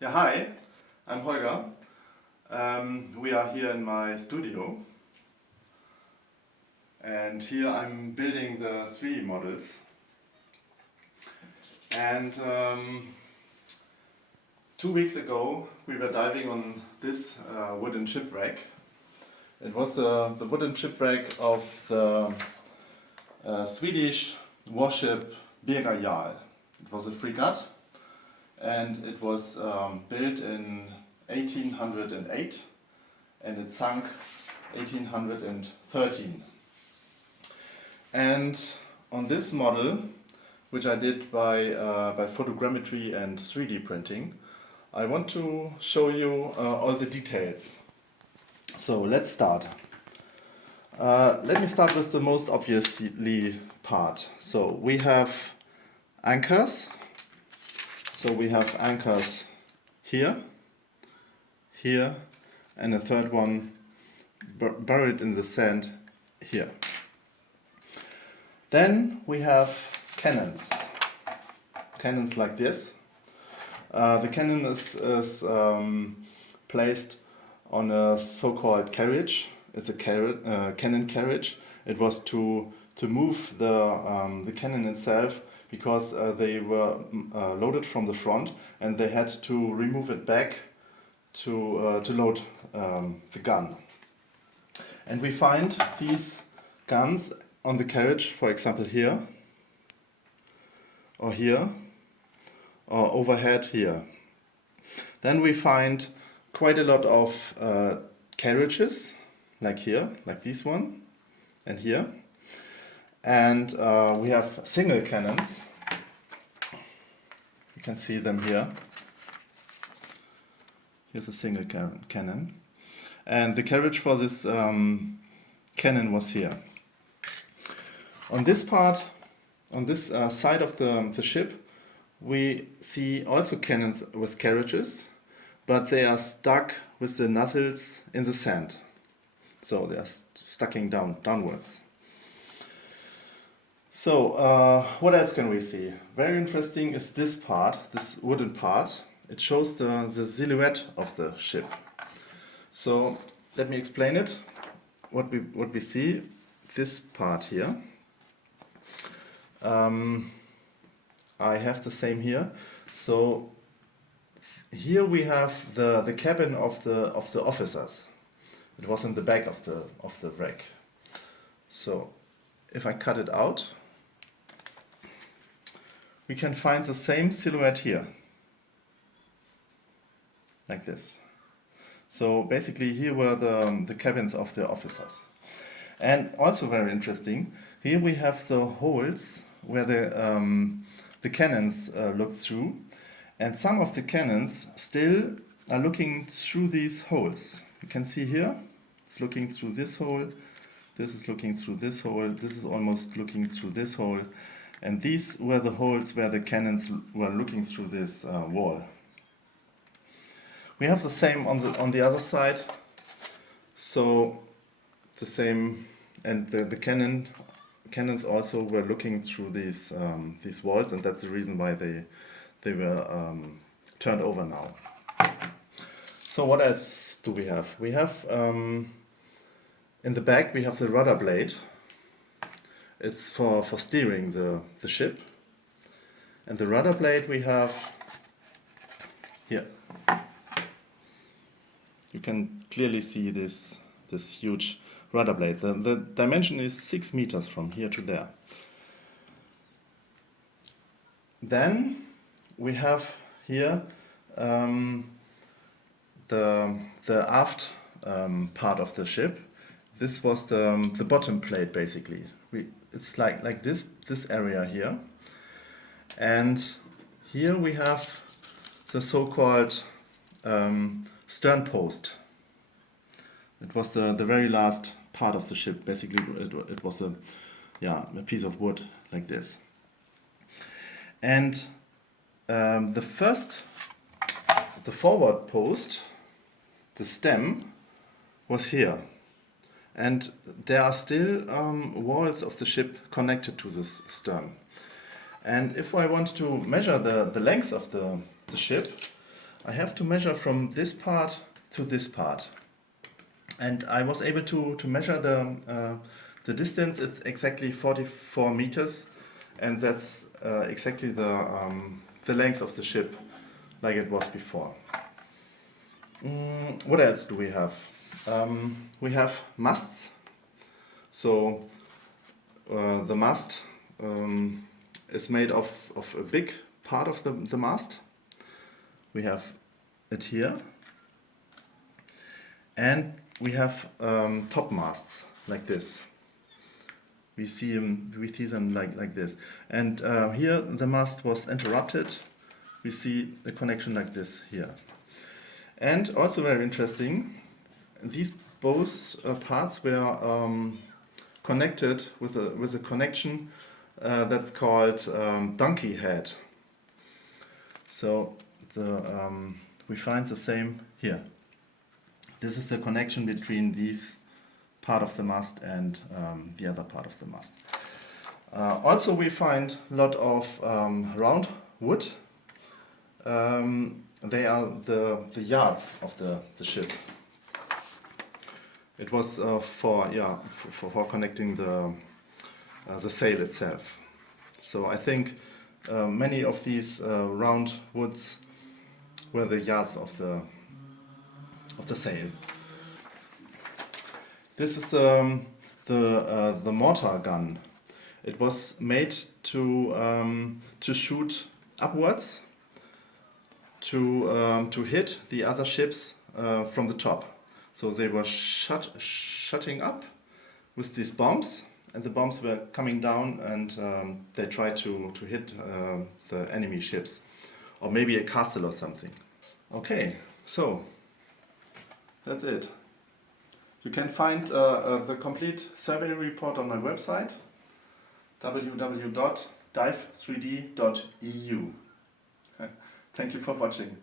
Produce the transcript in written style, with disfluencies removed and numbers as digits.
Yeah, hi, I'm Holger. We are here in my studio, and here I'm building the 3D models. And 2 weeks ago we were diving on this wooden shipwreck. It was the wooden shipwreck of the Swedish warship Birger Jarl. It was a frigate, and it was built in 1808 and it sank 1813. And on this model, which I did by photogrammetry and 3D printing, I want to show you all the details. So let's start. Let me start with the most obviously part. So we have anchors. So we have anchors here, here, and a third one buried in the sand here. Then we have cannons. Cannons like this. The cannon is placed on a so-called carriage. It's a cannon carriage. It was to move the cannon itself because they were loaded from the front and they had to remove it back to load the gun. And we find these guns on the carriage, for example here, or here, or overhead here. Then we find quite a lot of carriages, like here, like this one, and here. And we have single cannons. You can see them here. Here's a single cannon. And the carriage for this cannon was here. On this part, on this side of the ship, we see also cannons with carriages, but they are stuck with the nozzles in the sand. So they are stucking downwards. So what else can we see? Very interesting is this part, this wooden part. It shows the silhouette of the ship. So let me explain it. What we see, this part here. I have the same here. So here we have the cabin of the officers. It was in the back of the wreck. So if I cut it out, we can find the same silhouette here, like this. So basically here were the cabins of the officers. And also very interesting, here we have the holes where the cannons look through, and some of the cannons still are looking through these holes. You can see here, it's looking through this hole, this is looking through this hole, this is almost looking through this hole, and these were the holes where the cannons were looking through this wall. We have the same on the other side, so the same, and the cannons also were looking through these walls, and that's the reason why they were turned over now. So what else do we have? We have in the back we have the rudder blade. It's for steering the ship, and the rudder blade we have here. You can clearly see this huge rudder blade. The dimension is 6 meters from here to there. Then we have here the aft part of the ship. This was the bottom plate basically. It's like this area here, and here we have the so-called stern post. It was the very last part of the ship. Basically, it was a piece of wood like this. And the forward post, the stem, was here. And there are still walls of the ship connected to this stern. And if I want to measure the length of the ship, I have to measure from this part to this part. And I was able to measure the distance. It's exactly 44 meters, and that's exactly the length of the ship, like it was before. What else do we have? We have masts. So the mast is made of a big part of the mast. We have it here. And we have top masts like this. We see them like this. And here the mast was interrupted. We see a connection like this here. And also very interesting, these both parts were connected with a connection that's called donkey head. So we find the same here. This is the connection between these part of the mast and the other part of the mast. Also we find a lot of round wood. They are the yards of the ship. It was for connecting the sail itself. So I think many of these round woods were the yards of the sail. This is the mortar gun. It was made to shoot upwards, to hit the other ships from the top. So they were shutting up with these bombs, and the bombs were coming down, and they tried to hit the enemy ships, or maybe a castle or something. Okay, so that's it. You can find the complete survey report on my website, www.dive3d.eu. Thank you for watching.